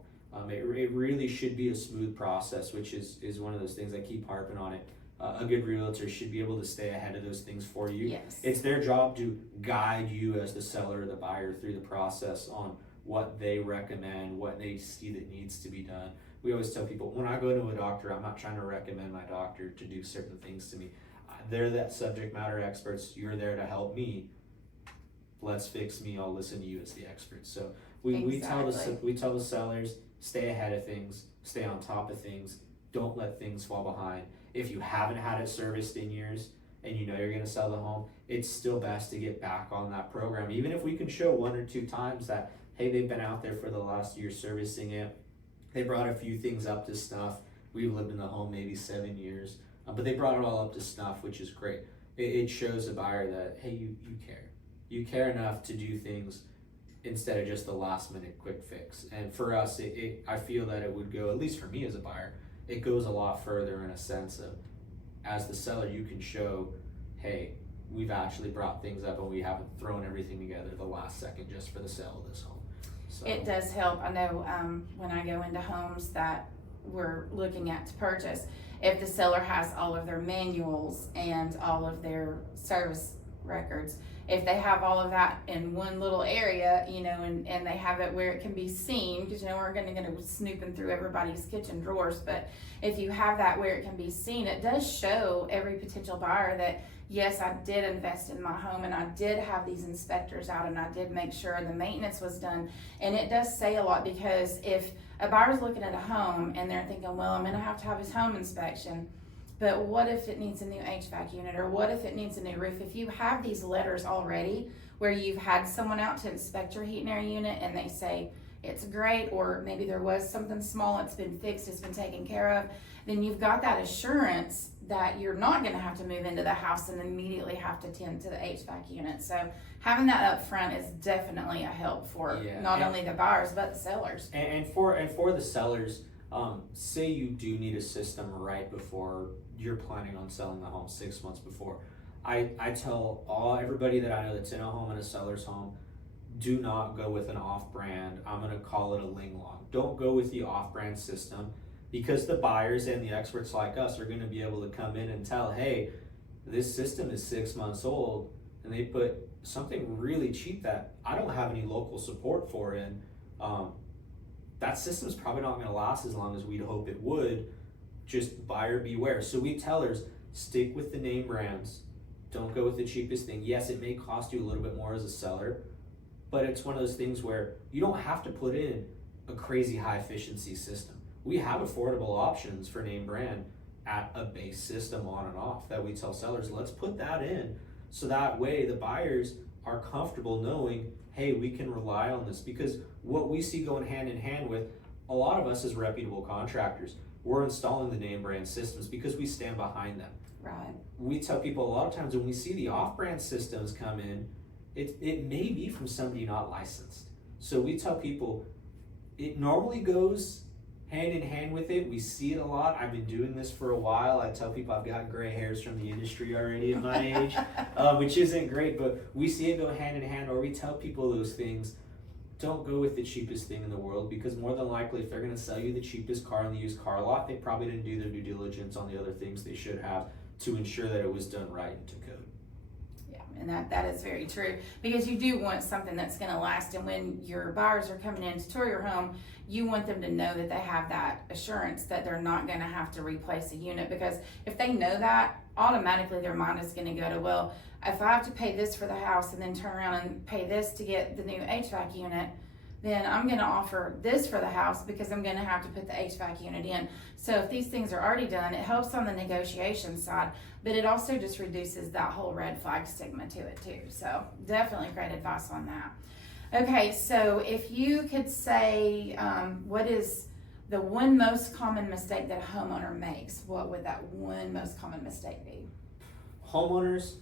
It really should be a smooth process, which is one of those things I keep harping on it. A good realtor should be able to stay ahead of those things for you. Yes. It's their job to guide you as the seller or the buyer through the process on what they recommend, what they see that needs to be done. We always tell people, when I go to a doctor, I'm not trying to recommend my doctor to do certain things to me. They're that subject matter experts. You're there to help me. Let's fix me. I'll listen to you as the expert. So we tell the sellers, stay ahead of things, stay on top of things. Don't let things fall behind. If you haven't had it serviced in years and you know you're going to sell the home, it's still best to get back on that program. Even if we can show 1 or 2 times that, hey, they've been out there for the last year servicing it. They brought a few things up to snuff. We've lived in the home maybe 7 years. But they brought it all up to snuff, which is great. It shows the buyer that, hey, you care. You care enough to do things instead of just the last minute quick fix. And for us, I feel that it would go, at least for me as a buyer, it goes a lot further in a sense of, as the seller, you can show, hey, we've actually brought things up and we haven't thrown everything together the last second just for the sale of this home. So It does help. I know when I go into homes that we're looking at to purchase, if the seller has all of their manuals and all of their service records, if they have all of that in one little area, you know, and they have it where it can be seen, because you know we're going to go snooping through everybody's kitchen drawers, but if you have that where it can be seen, it does show every potential buyer that yes, I did invest in my home and I did have these inspectors out and I did make sure the maintenance was done. And it does say a lot, because if a buyer's looking at a home and they're thinking, well, I'm going to have his home inspection, but what if it needs a new HVAC unit, or what if it needs a new roof? If you have these letters already where you've had someone out to inspect your heat and air unit and they say it's great, or maybe there was something small, it's been fixed, it's been taken care of, then you've got that assurance that you're not going to have to move into the house and immediately have to tend to the HVAC unit. So having that up front is definitely a help for not only the buyers but the sellers. And for the sellers, say you do need a system right before you're planning on selling the home 6 months before. I tell everybody that I know that's in a home and a seller's home, do not go with an off-brand. I'm going to call it a ling-long. Don't go with the off-brand system, because the buyers and the experts like us are going to be able to come in and tell, hey, this system is 6 months old and they put something really cheap that I don't have any local support for in. That system is probably not going to last as long as we'd hope it would. Just buyer beware. So we tellers, stick with the name brands. Don't go with the cheapest thing. Yes, it may cost you a little bit more as a seller, but it's one of those things where you don't have to put in a crazy high efficiency system. We have affordable options for name brand at a base system on and off that we tell sellers, let's put that in, so that way the buyers are comfortable knowing, hey, we can rely on this. Because what we see going hand in hand with a lot of us as reputable contractors, we're installing the name brand systems because we stand behind them. Right. We tell people a lot of times when we see the off-brand systems come in, it may be from somebody not licensed. So we tell people it normally goes hand in hand with it. We see it a lot. I've been doing this for a while. I tell people I've got gray hairs from the industry already at my age, which isn't great, but we see it go hand in hand, or we tell people those things. don't go with the cheapest thing in the world, because more than likely if they're going to sell you the cheapest car in the used car lot, they probably didn't do their due diligence on the other things they should have to ensure that it was done right and to code. Yeah, and that is very true, because you do want something that's going to last, and when your buyers are coming in to tour your home, you want them to know that they have that assurance that they're not going to have to replace a unit, because if they know that, automatically their mind is going to go to, well, if I have to pay this for the house and then turn around and pay this to get the new HVAC unit, then I'm going to offer this for the house because I'm going to have to put the HVAC unit in. So if these things are already done, it helps on the negotiation side, but it also just reduces that whole red flag stigma to it too. So definitely great advice on that. Okay, so if you could say, what is the one most common mistake that a homeowner makes, what would that one most common mistake be? Homeowners,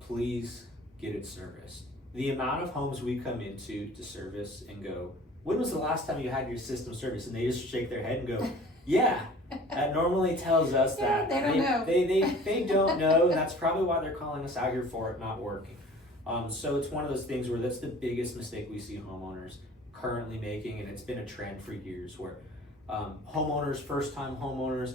please get it serviced. The amount of homes we come into to service and go, when was the last time you had your system serviced? And they just shake their head and go, yeah. That normally tells us that they don't know. They don't know. That's probably why they're calling us out here for it not working. So it's one of those things where that's the biggest mistake we see homeowners currently making, and it's been a trend for years where homeowners, first-time homeowners,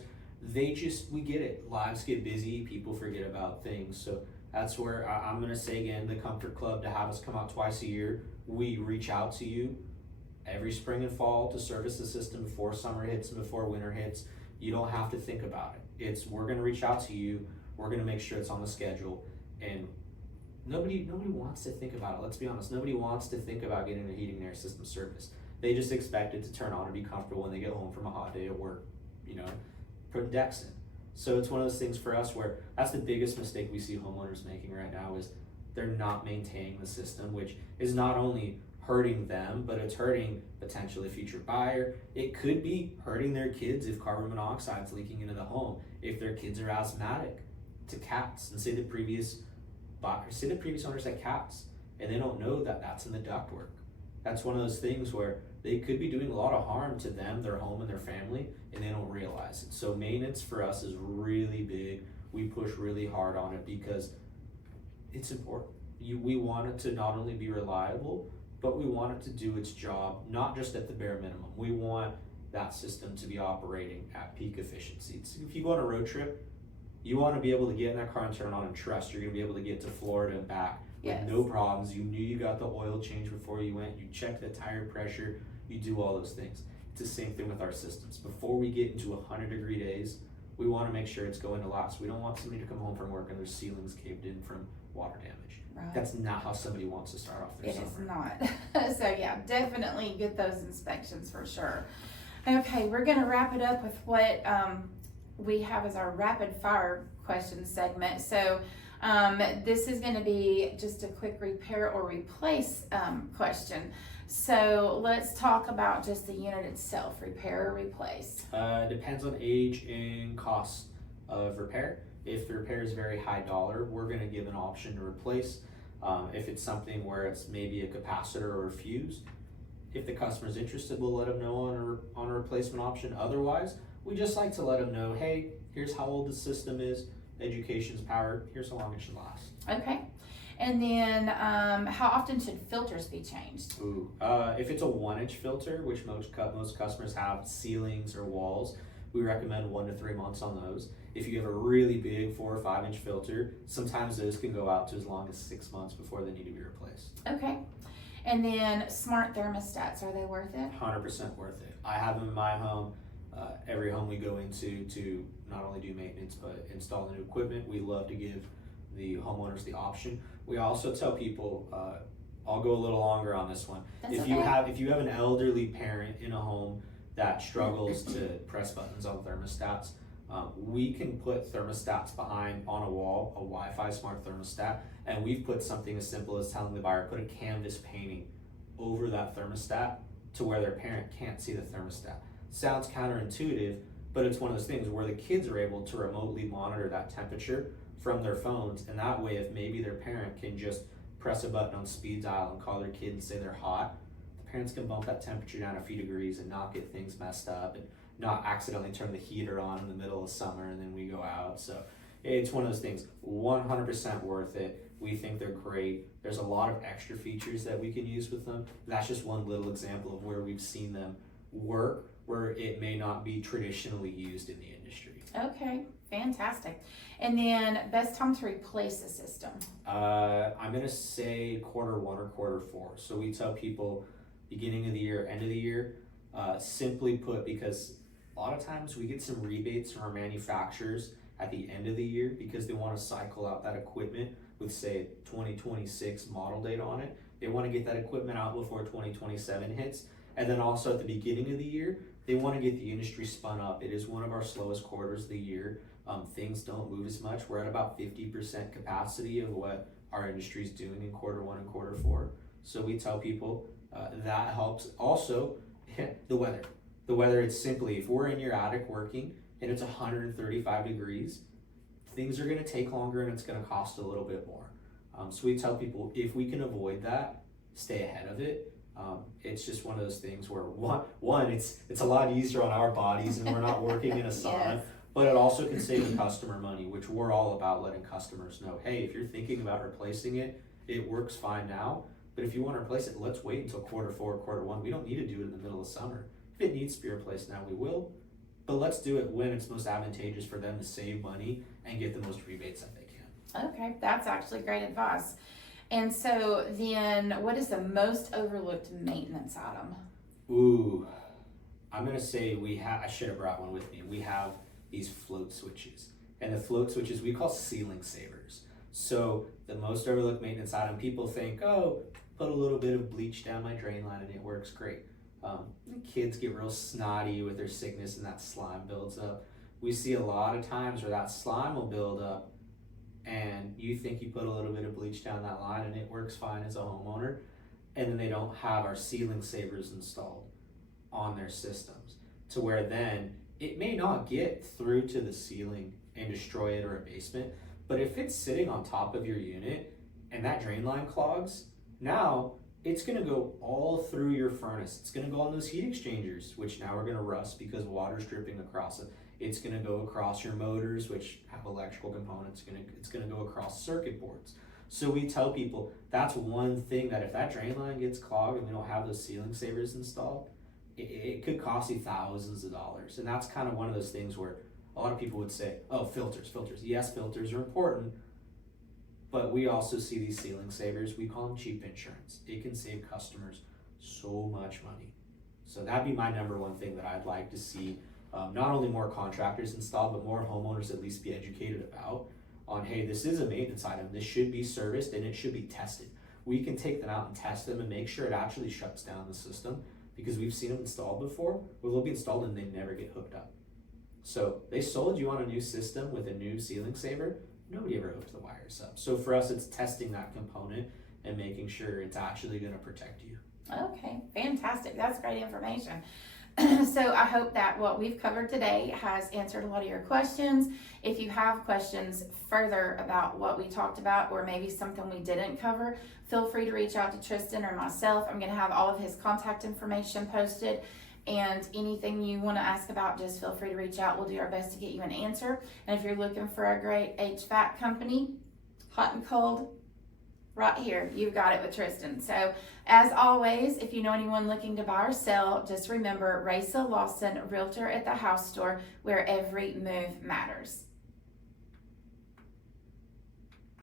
we get it. Lives get busy, people forget about things. So that's where I'm going to say again, the Comfort Club, to have us come out twice a year. We reach out to you every spring and fall to service the system before summer hits and before winter hits. You don't have to think about it. We're going to reach out to you. We're going to make sure it's on the schedule. And nobody wants to think about it. Let's be honest. Nobody wants to think about getting a heating and air system service. They just expect it to turn on and be comfortable when they get home from a hot day at work. Put decks in. So it's one of those things for us where that's the biggest mistake we see homeowners making right now, is they're not maintaining the system, which is not only hurting them, but it's hurting potentially a future buyer. It could be hurting their kids if carbon monoxide is leaking into the home, if their kids are asthmatic to cats, and say the previous owners had cats and they don't know that that's in the ductwork. That's one of those things where they could be doing a lot of harm to them, their home, and their family, and they don't realize it. So maintenance for us is really big. We push really hard on it because it's important. We want it to not only be reliable, but we want it to do its job, not just at the bare minimum. We want that system to be operating at peak efficiency. So if you go on a road trip, you want to be able to get in that car and turn on and trust you're going to be able to get to Florida and back with no problems. You knew you got the oil change before you went. You checked the tire pressure. You do all those things. It's the same thing with our systems. Before we get into 100-degree days, we want to make sure it's going to last. We don't want somebody to come home from work and their ceilings caved in from water damage. Right. That's not how somebody wants to start off their summer. It is not. So yeah, definitely get those inspections for sure. Okay, we're going to wrap it up with what we have as our rapid fire question segment. So this is going to be just a quick repair or replace question. So let's talk about just the unit itself, repair or replace. Depends on age and cost of repair. If the repair is very high dollar, we're going to give an option to replace. If it's something where it's maybe a capacitor or a fuse, if the customer's interested, we'll let them know on a replacement option. Otherwise, we just like to let them know, hey, here's how old the system is, education's powered, here's how long it should last. Okay. And then how often should filters be changed? If it's a 1-inch filter, which most customers have ceilings or walls, we recommend 1 to 3 months on those. If you have a really big 4 or 5-inch filter, sometimes those can go out to as long as 6 months before they need to be replaced. Okay. And then smart thermostats, are they worth it? 100% worth it. I have them in my home. Every home we go into to not only do maintenance but install new equipment, we love to give the homeowners the option. We also tell people, I'll go a little longer on this one. If you have an elderly parent in a home that struggles to press buttons on thermostats, we can put thermostats behind on a wall, a Wi-Fi smart thermostat, and we've put something as simple as telling the buyer, put a canvas painting over that thermostat to where their parent can't see the thermostat. Sounds counterintuitive, but it's one of those things where the kids are able to remotely monitor that temperature from their phones, and that way if maybe their parent can just press a button on speed dial and call their kid and say they're hot, the parents can bump that temperature down a few degrees and not get things messed up and not accidentally turn the heater on in the middle of summer and then we go out. So it's one of those things, 100% worth it. We think they're great. There's a lot of extra features that we can use with them. That's just one little example of where we've seen them work, where it may not be traditionally used in the industry. Okay, fantastic. And then best time to replace a system? I'm gonna say quarter one or quarter four. So we tell people beginning of the year, end of the year, simply put, because a lot of times we get some rebates from our manufacturers at the end of the year because they want to cycle out that equipment with, say, 2026 model date on it. They want to get that equipment out before 2027 hits. And then also at the beginning of the year, they want to get the industry spun up. It is one of our slowest quarters of the year. Things don't move as much. We're at about 50% capacity of what our industry is doing in quarter one and quarter four. So we tell people that helps. Also, the weather. The weather, it's simply, if we're in your attic working and it's 135 degrees, things are gonna take longer and it's gonna cost a little bit more. So we tell people, if we can avoid that, stay ahead of it. It's just one of those things where one, it's a lot easier on our bodies and we're not working in a sauna, Yes. but it also can save the customer money, which we're all about letting customers know, hey, if you're thinking about replacing it, it works fine now, but if you wanna replace it, let's wait until quarter four, quarter one. We don't need to do it in the middle of summer. If it needs to be replaced now, we will, but let's do it when it's most advantageous for them to save money and get the most rebates that they can. Okay, that's actually great advice. And so then what is the most overlooked maintenance item? Ooh, I'm gonna say I should have brought one with me. We have these float switches, and the float switches we call ceiling savers. So the most overlooked maintenance item, people think, oh, put a little bit of bleach down my drain line and it works great. Kids get real snotty with their sickness and that slime builds up. We see a lot of times where that slime will build up and you think you put a little bit of bleach down that line and it works fine as a homeowner, and then they don't have our ceiling savers installed on their systems, to where then it may not get through to the ceiling and destroy it or a basement, but if it's sitting on top of your unit and that drain line clogs, now it's gonna go all through your furnace. It's gonna go on those heat exchangers, which now are gonna rust because water's dripping across it. It's gonna go across your motors, which have electrical components. It's gonna go across circuit boards. So we tell people that's one thing, that if that drain line gets clogged and we don't have those ceiling savers installed, it could cost you thousands of dollars. And that's kind of one of those things where a lot of people would say, oh, filters. Yes, filters are important, but we also see these ceiling savers, we call them cheap insurance. It can save customers so much money. So that'd be my number one thing that I'd like to see, not only more contractors installed, but more homeowners at least be educated about on, hey, this is a maintenance item. This should be serviced and it should be tested. We can take them out and test them and make sure it actually shuts down the system, because we've seen them installed before where they'll be installed and they never get hooked up. So they sold you on a new system with a new ceiling saver, nobody ever hooked the wires up. So for us, it's testing that component and making sure it's actually gonna protect you. Okay, fantastic. That's great information. So I hope that what we've covered today has answered a lot of your questions. If you have questions further about what we talked about, or maybe something we didn't cover, feel free to reach out to Tristan or myself. I'm gonna have all of his contact information posted, and anything you wanna ask about, just feel free to reach out. We'll do our best to get you an answer. And if you're looking for a great HVAC company, hot and cold, right here, you've got it with Tristan. So as always, if you know anyone looking to buy or sell, just remember Racia Lawson, Realtor at the House Store, where every move matters.